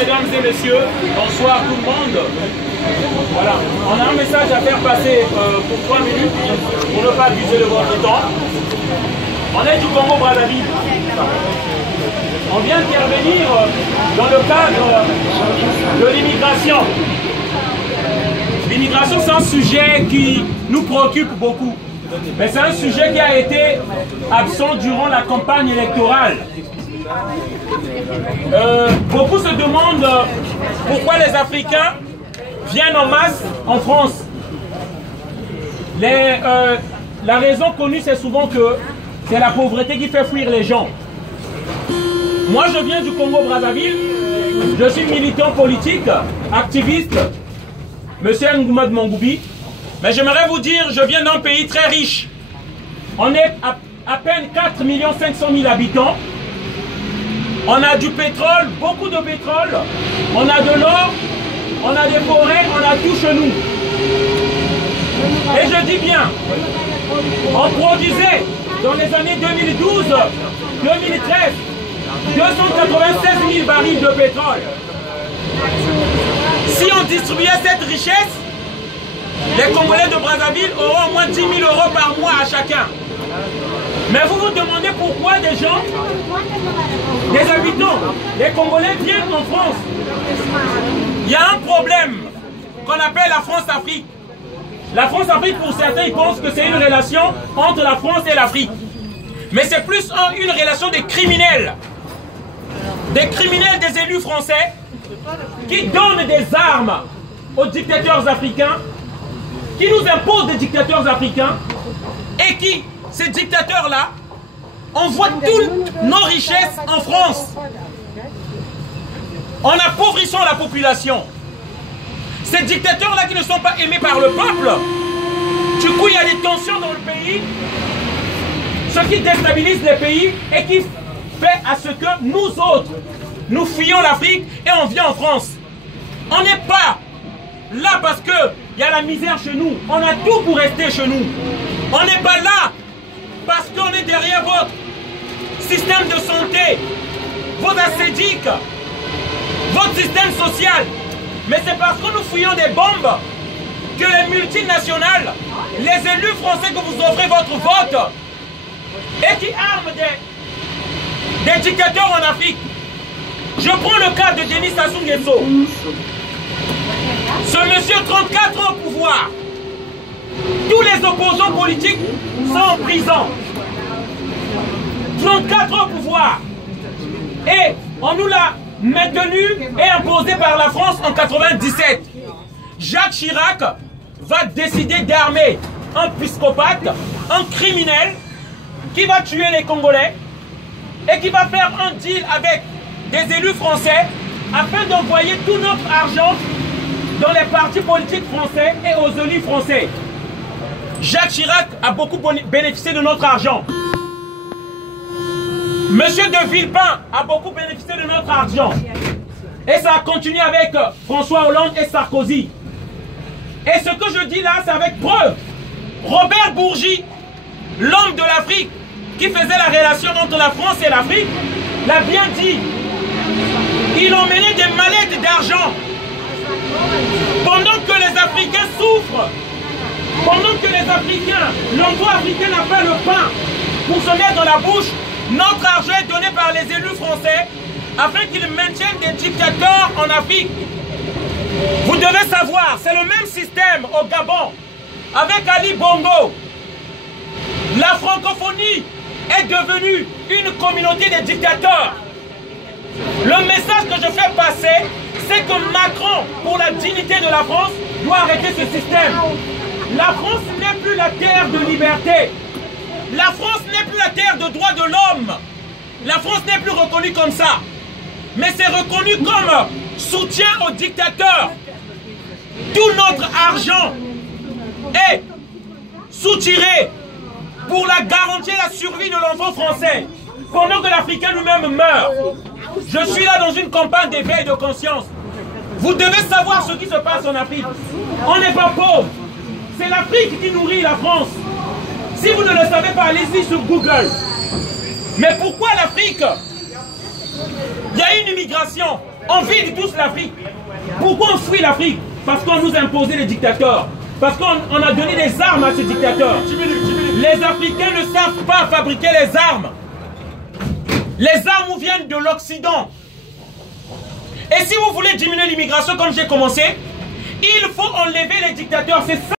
mesdames et messieurs. Bonsoir tout le monde. Voilà, on a un message à faire passer pour 3 minutes, pour ne pas abuser de votre temps. On est du Congo-Brazzaville. On vient d'intervenir dans le cadre de l'immigration. L'immigration, c'est un sujet qui nous préoccupe beaucoup. Mais c'est un sujet qui a été absent durant la campagne électorale. Beaucoup se demandent pourquoi les Africains viennent en masse en France. La raison connue, c'est souvent que c'est la pauvreté qui fait fuir les gens. Moi, je viens du Congo-Brazzaville. Je suis militant politique, activiste, Monsieur Ngouma de Mongoubi. Mais j'aimerais vous dire, je viens d'un pays très riche. On est à peine 4 500 000 habitants. On a du pétrole, beaucoup de pétrole. On a de l'or, on a des forêts, on a tout chez nous. Et je dis bien, on produisait dans les années 2012, 2013, 296 000 barils de pétrole. Si on distribuait cette richesse, les Congolais de Brazzaville auront au moins 10 000 € par mois à chacun. Mais vous vous demandez pourquoi des gens, des habitants, les Congolais viennent en France. Il y a un problème qu'on appelle la France-Afrique. La France-Afrique, pour certains, ils pensent que c'est une relation entre la France et l'Afrique. Mais c'est plus une relation des criminels. Des criminels, des élus français qui donnent des armes aux dictateurs africains, qui nous imposent des dictateurs africains et qui, ces dictateurs-là, envoient toutes nos richesses en France en appauvrissant la population. Ces dictateurs-là qui ne sont pas aimés par le peuple, du coup il y a des tensions dans le pays, ce qui déstabilise les pays et qui fait à ce que nous autres, nous fuyons l'Afrique et on vient en France. On n'est pas là parce qu'il y a la misère chez nous. On a tout pour rester chez nous. On n'est pas là parce qu'on est derrière votre système de santé, vos ascédiques, votre système social. Mais c'est parce que nous fuyons des bombes que les multinationales, les élus français que vous offrez votre vote et qui arment des dictateurs en Afrique. Je prends le cas de Denis Sassou Nguesso. Ce monsieur, 34 ans au pouvoir. Tous les opposants politiques sont en prison. 34 ans au pouvoir. Et on nous l'a maintenu et imposé par la France en 97. Jacques Chirac va décider d'armer un psychopathe, un criminel qui va tuer les Congolais et qui va faire un deal avec des élus français afin d'envoyer tout notre argent dans les partis politiques français et aux élus français. Jacques Chirac a beaucoup bénéficié de notre argent. Monsieur de Villepin a beaucoup bénéficié de notre argent. Et ça a continué avec François Hollande et Sarkozy. Et ce que je dis là, c'est avec preuve. Robert Bourgi, l'homme de l'Afrique, qui faisait la relation entre la France et l'Afrique, l'a bien dit. Il emmenait des mallettes d'argent. Pendant que les Africains souffrent, pendant que les Africains, l'emploi africain n'a pas le pain pour se mettre dans la bouche, notre argent est donné par les élus français afin qu'ils maintiennent des dictateurs en Afrique. Vous devez savoir, c'est le même système au Gabon avec Ali Bongo. La francophonie est devenue une communauté de dictateurs. Le message que je fais passer, c'est que Macron, pour la dignité de la France, doit arrêter ce système. La France n'est plus la terre de liberté. La France n'est plus la terre de droits de l'homme. La France n'est plus reconnue comme ça. Mais c'est reconnu comme soutien aux dictateurs. Tout notre argent est soutiré pour la garantir la survie de l'enfant français. Pendant que l'Africain lui-même meurt. Je suis là dans une campagne d'éveil de conscience. Vous devez savoir ce qui se passe en Afrique. On n'est pas pauvre. C'est l'Afrique qui nourrit la France. Si vous ne le savez pas, allez-y sur Google. Mais pourquoi l'Afrique? Il y a une immigration On vide tous l'Afrique. Pourquoi on fuit l'Afrique? Parce qu'on nous a imposé les dictateurs. Parce qu'on a donné des armes à ces dictateurs. Les Africains ne savent pas fabriquer les armes. Les armes viennent de l'Occident. Et si vous voulez diminuer l'immigration comme j'ai commencé, il faut enlever les dictateurs. C'est ça.